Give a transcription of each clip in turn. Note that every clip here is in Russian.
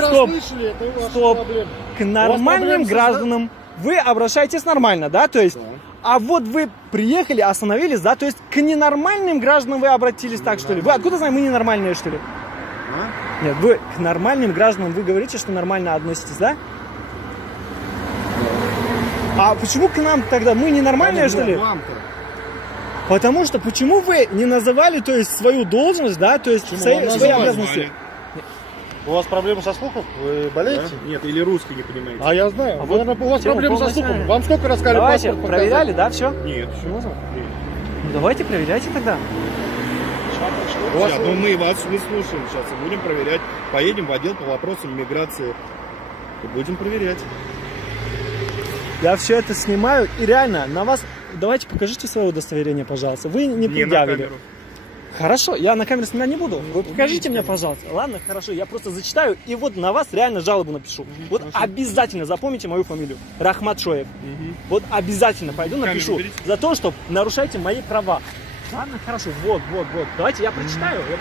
расслышали, это ваша проблема. К нормальным гражданам вы обращаетесь нормально, да, то есть, а вот вы приехали, остановились, да, то есть к ненормальным гражданам вы обратились так, что ли? Вы откуда знаете, мы ненормальные, что ли? Нет, вы к нормальным гражданам, вы говорите, что нормально относитесь, да? А почему к нам тогда? Мы ненормальные, что ли? Потому что почему вы не называли, то есть, свою должность, да, то есть, свои обязанности? У вас проблемы со слухом? Вы болеете? Да? Нет, или русский не понимаете. А я знаю. Вот, у вас проблемы со слухом. Вам сколько раз сказали Давайте, паспорт проверяли, да, все? Нет, все. Ну, давайте проверяйте тогда. Сейчас, ну мы вас не слушаем сейчас, и будем проверять. Поедем в отдел по вопросам миграции и будем проверять. Я все это снимаю, и реально, на вас... Давайте покажите свое удостоверение, пожалуйста. Вы не предъявили. Хорошо, я на камеру снимать не буду. Вы покажите мне, пожалуйста. Ладно, хорошо, я просто зачитаю, и вот на вас реально жалобу напишу. Вот обязательно запомните мою фамилию. Рахмат Шоев. Вот обязательно пойду напишу за то, что нарушаете мои права. Ладно, хорошо, вот. Давайте я прочитаю уже.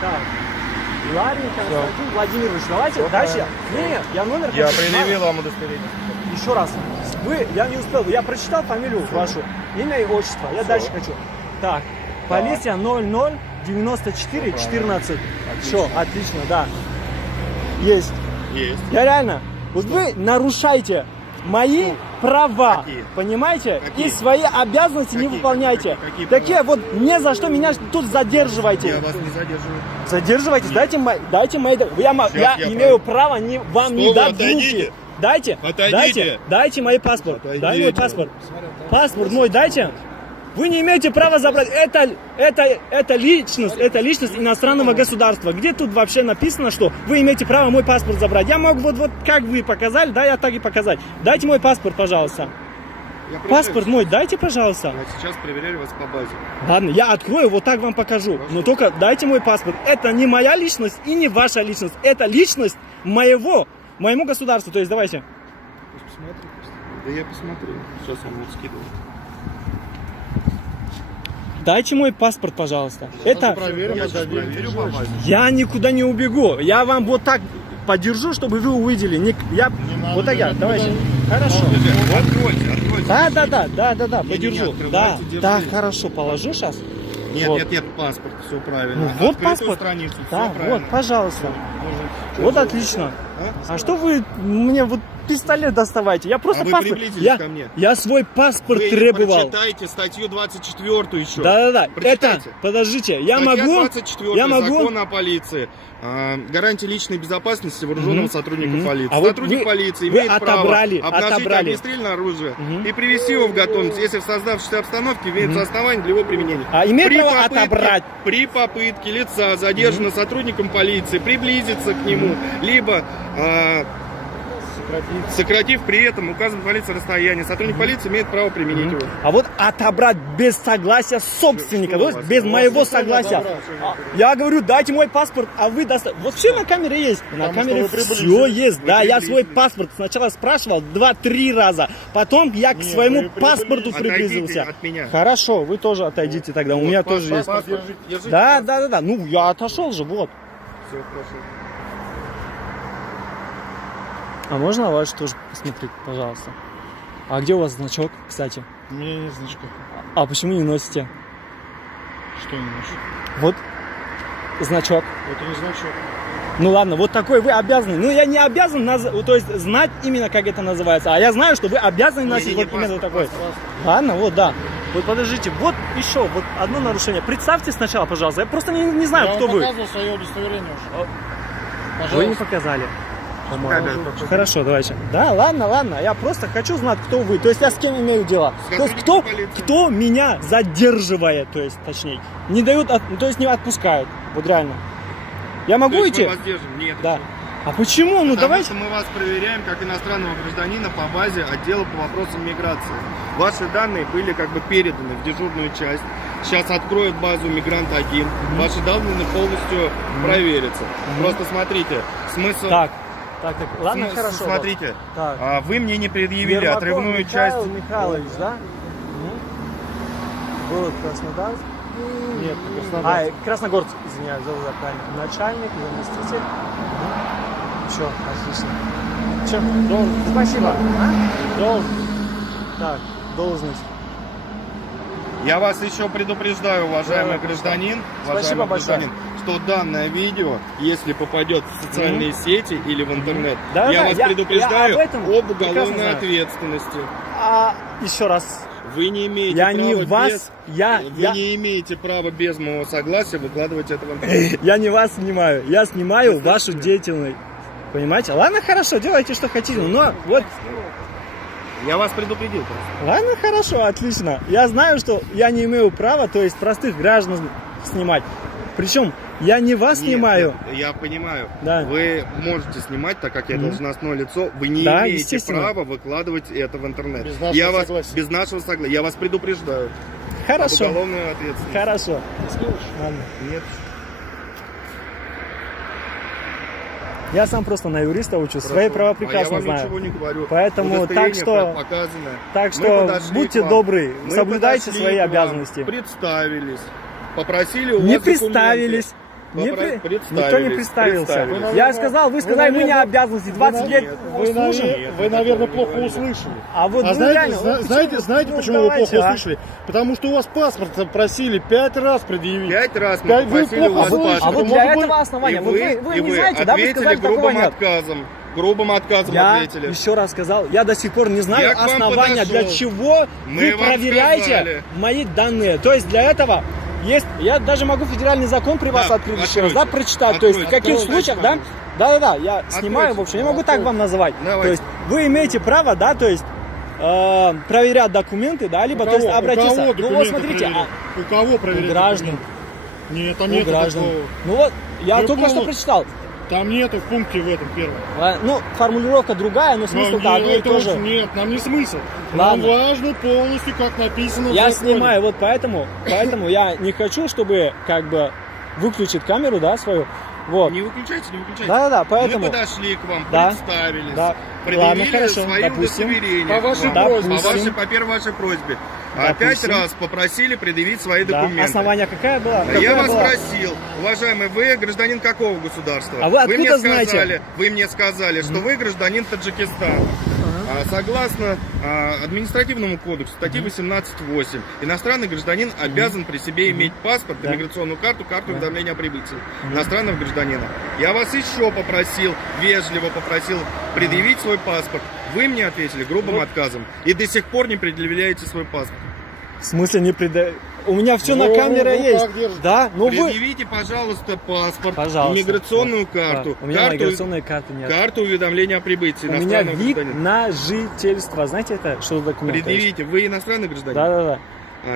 Так. Ларин Константин Владимирович, давайте дальше. Нет, я номер... Я предъявил вам удостоверение. Еще раз. Я не успел, я прочитал фамилию вашу, имя и отчество. Я дальше хочу. Так, полиция 009414. Все, отлично, да. Есть. Я реально, вот вы нарушаете мои права, Какие? понимаете? И свои обязанности не выполняете. Такие вот не за что меня тут задерживаете. Я вас не задерживаю. Задерживайтесь, дайте мои... Я имею право вам не дать в руки. Дайте мой паспорт. Дай мой паспорт. Паспорт мой дайте. Вы не имеете права забрать. Это личность иностранного государства. Где тут вообще написано, что вы имеете право мой паспорт забрать? Я могу вот как вы показали, да, я так и показать. Дайте мой паспорт, пожалуйста. Паспорт мой дайте, пожалуйста. Я сейчас проверяю вас по базе. Ладно, я открою, вот так вам покажу. Но только дайте мой паспорт. Это не моя личность и не ваша личность. Это личность моему государству. То есть давайте. Посмотри. Да я посмотрю. Сейчас я вам скидываю. Дайте мой паспорт, пожалуйста. Это... Проверим, проверю по базе. Я никуда не убегу. Я вам вот так подержу, чтобы вы увидели. Вот так я. Давайте. Хорошо. Откройте. Да, подержу. Да, хорошо, положу сейчас. Нет, паспорт, все правильно. Ну, вот паспорт. Страницу, Да, все правильно. вот, пожалуйста. Вот отлично. А что вы мне вот пистолет доставайте? Я просто вы паспорт. приблизились ко мне. Я свой паспорт Вы требовал. прочитайте статью 24 еще. Да. Прочитайте. Это, подождите, я Статья могу. 24 Закона о полиции. Гарантия личной безопасности вооруженного сотрудника полиции. А вот Сотрудник полиции вы имеет право обнажить отобрали огнестрельное оружие и привести его в готовность, если в создавшейся обстановке имеется основание для его применения. А имеет право отобрать. При попытке лица, задержанного сотрудником полиции, приблизиться к нему, либо сократив при этом указанное полиции расстояние, сотрудник полиции имеет право применить его. А вот отобрать без согласия собственника, то есть без моего согласия. Я говорю, дайте мой паспорт, а вы доставьте. Вот все на камере есть. На камере все есть. Да, я свой паспорт сначала спрашивал 2-3 раза. Потом я к своему паспорту приблизился. От меня. Хорошо, вы тоже отойдите тогда. У меня тоже есть. Да. Ну, я отошел же, вот. Все, хорошо. А можно ваш тоже посмотреть, пожалуйста? А где у вас значок, кстати? У меня нет значка. А почему не носите? Что не ношу? Вот значок. Это не значок. Ну ладно, вот такой вы обязаны. Ну я не обязан то есть знать именно как это называется. А я знаю, что вы обязаны носить вот именно такой. Ладно, вот да. Вот подождите, вот еще вот одно нарушение. Представьте сначала, пожалуйста. Я просто не знаю, кто вы. Я показывал свое удостоверение уже. Пожалуйста. Вы не показали. Хорошо, давайте. Да, ладно. Я просто хочу знать, кто вы. То есть я с кем имею дело. То есть кто меня задерживает, то есть точнее. Не дают, то есть не отпускают. Вот реально. Я могу идти? Мы вас держим? Нет. Да. А почему? Ну давайте. Потому что мы вас проверяем как иностранного гражданина по базе отдела по вопросам миграции. Ваши данные были как бы переданы в дежурную часть. Сейчас откроют базу Мигрант-1. Ваши данные полностью проверятся. Просто смотрите, смысл... Так, ладно, хорошо. Смотрите, так. Вы мне не предъявили Ермаков отрывную Михаил часть... Михайлович, да? Город Краснодар. Нет, Краснодар. Красногорск, извиняюсь, зовут правильно. Начальник, заместитель. Хорошо, отлично. Чем? Спасибо. Так, должность. Я вас еще предупреждаю, уважаемый гражданин, Спасибо большое. что данное видео, если попадет в социальные сети или в интернет, Да, я да, вас я предупреждаю об этом об прекрасно уголовной знаю. ответственности. Еще раз. Вы не имеете Я права не вас, без... я не имеете права без моего согласия выкладывать это в интернет. Я не вас снимаю, я снимаю вашу деятельность. Понимаете? Ладно, хорошо, делайте, что хотите, но вот... Я вас предупредил просто. Ладно, хорошо, отлично. Я знаю, что я не имею права, то есть простых граждан снимать. Причем я не вас снимаю. Нет, я понимаю. Да. Вы можете снимать, так как я должностное лицо. Вы не Да, имеете естественно. права выкладывать это в интернет. Без нашего согласия. Без нашего согласия. Я вас предупреждаю. Об Хорошо, уголовной ответственности. хорошо. Ладно. Нет. Я сам просто на юриста учусь, свои права прекрасно я вам знаю. ничего не говорю. Поэтому так что- показано. Так Мы что подошли будьте к вам. добры, Мы соблюдайте подошли свои к вам, обязанности. Представились. Попросили у Не вас документы. представились. Представились. Никто не представился. Представились. Я сказал, вы сказали, мы не обязанности, 20 лет служим. Вы, наверное, плохо услышали. А вот вы знаете, реально, вот знаете, ну, почему вы давайте, плохо а? услышали? Потому что у вас паспорт просили 5 раз предъявить. 5 раз мы Пять- вы попросили у плохо вас слышите. А вот паспорт. для Может быть, этого основания, И вот вы не знаете, да, вы ответили сказали, такого грубым нет. отказом. Грубым отказом Я ответили. еще раз сказал, я до сих пор не знаю Я к вам основания, для подошел. чего Мы вы вам проверяете сказали. мои данные. То есть для этого есть, я даже могу федеральный закон при вас Да, открыть еще раз, откройте. да, прочитать. То есть в Откройте. каких Откройте, случаях, да, пожалуйста. да, я снимаю, в общем, я могу так вам называть. Давайте. То есть вы имеете право, да, то есть проверять документы, да, либо то есть обратиться. Ну вот смотрите, У кого у проверять? граждан, документы? Нет, там у нет граждан. такого. Ну вот, я Ну, только что полу- прочитал. Там нету в пункте в этом первом. Ну, формулировка другая, но смысл Но одно и это то уж же. нет, нам не смысл. Ладно. Нам важно полностью, как написано в Я законе. снимаю, вот поэтому я не хочу, чтобы как бы выключить камеру, да, свою. Вот. Не выключайте, не выключайте. Да, поэтому. Мы подошли к вам, Да. представились, Да. предъявили Ладно, хорошо, свои допустим. удостоверения. По вашей к вам. просьбе. По первой вашей просьбе. Допустим. 5 раз попросили предъявить свои Да. документы. Основание какая была? Я Какое вас было? спросил, уважаемый, вы гражданин какого государства? А вы откуда сказали, вы мне сказали, что вы гражданин Таджикистана. Согласно административному кодексу, статьи 18.8, иностранный гражданин обязан при себе иметь паспорт, Да. иммиграционную карту, карту уведомления о прибытии иностранного гражданина. Я вас еще попросил, вежливо попросил предъявить свой паспорт. Вы мне ответили грубым отказом. И до сих пор не предъявляете свой паспорт. В смысле не преда... У меня все на Ну, камере ну, есть. как держите? Да, ну вы... Предъявите, пожалуйста, паспорт, Пожалуйста. иммиграционную карту, Да. У меня миграционной карты нет. карту уведомления о прибытии У меня иностранного вид гражданина. на жительство. Знаете это? Что за документ? Предъявите, вы иностранный гражданин? Да.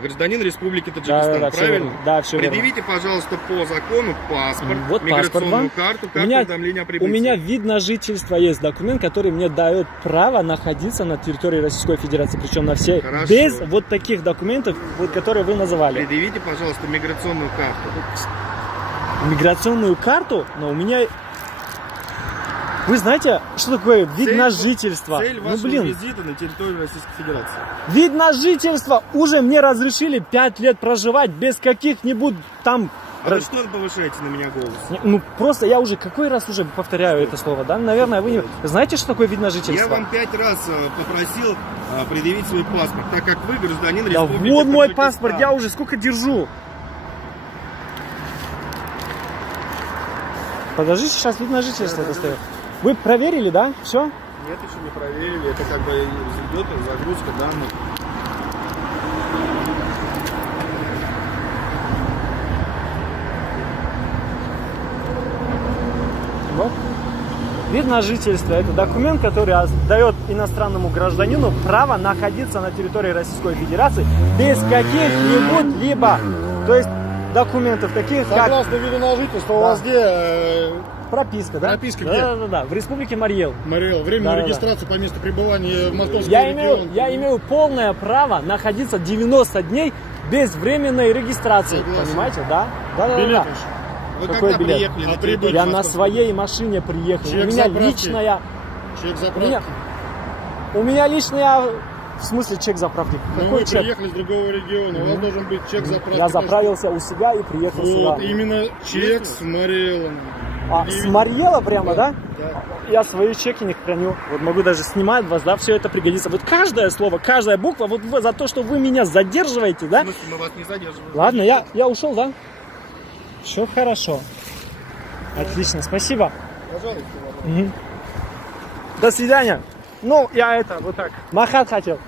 Гражданин Республики Таджикистан, Да, всё правильно? верно. Да, всё верно. Предъявите, пожалуйста, по закону паспорт, Вот паспорт миграционную вам. карту, У карту меня, уведомления о у прибытии. меня вид на жительство есть, документ, который мне дает право находиться на территории Российской Федерации, причем на всей, Хорошо. без вот таких документов, вот, которые вы называли. Предъявите, пожалуйста, миграционную карту. Миграционную карту, но у меня... Вы знаете, что такое вид Цель- на жительство? Цель Ну вашего блин, визита на территорию Российской Федерации. вид на жительство уже мне разрешили 5 лет проживать без каких-нибудь там... А вы что повышаете на меня голос? Ну просто я уже какой раз уже повторяю это слово, да? Наверное, вы не... Знаете, что такое вид на жительство? Я вам 5 раз попросил предъявить свой паспорт, так как вы гражданин Да Республики вот мой Таджикистан. паспорт, я уже сколько держу. Подожди, сейчас вид на жительство достаю. Вы проверили, да? Все? Нет, еще не проверили. Это как бы идет загрузка данных. Вот. Вид на жительство – это документ, который дает иностранному гражданину право находиться на территории Российской Федерации без каких-нибудь либо, то есть документов таких, как Согласно виду на жительство, у Да. вас где, прописка, да? Прописка где? Да. В Республике Марьел. Мариэл, временную Да. регистрацию по месту пребывания в Московский Я регион? имею полное право находиться 90 дней без временной регистрации. Согласен. Понимаете, да? Да. Билет еще. Вы Какой когда билет? приехали А на прибыть? территорию Я на Московской своей машине приехал. Чек У меня заправки. личная... Чек У заправки. меня, у меня личная... В смысле чек заправки? Ну, Какой вы чек? приехали с другого региона, у вас должен быть чек заправки. Я заправился у себя и приехал Вот, сюда. именно чек с Мариэлом. А, с Марьела прямо, да? Да. Я свои чеки не храню. Вот могу даже снимать вас, да, все это пригодится. Вот каждое слово, каждая буква, вот вы, за то, что вы меня задерживаете, да? В смысле, мы вас не задерживаем. Ладно, я ушел, да? Все хорошо. Отлично, спасибо. Пожалуйста. Мгм. До свидания. Ну, я это, вот так, махать хотел.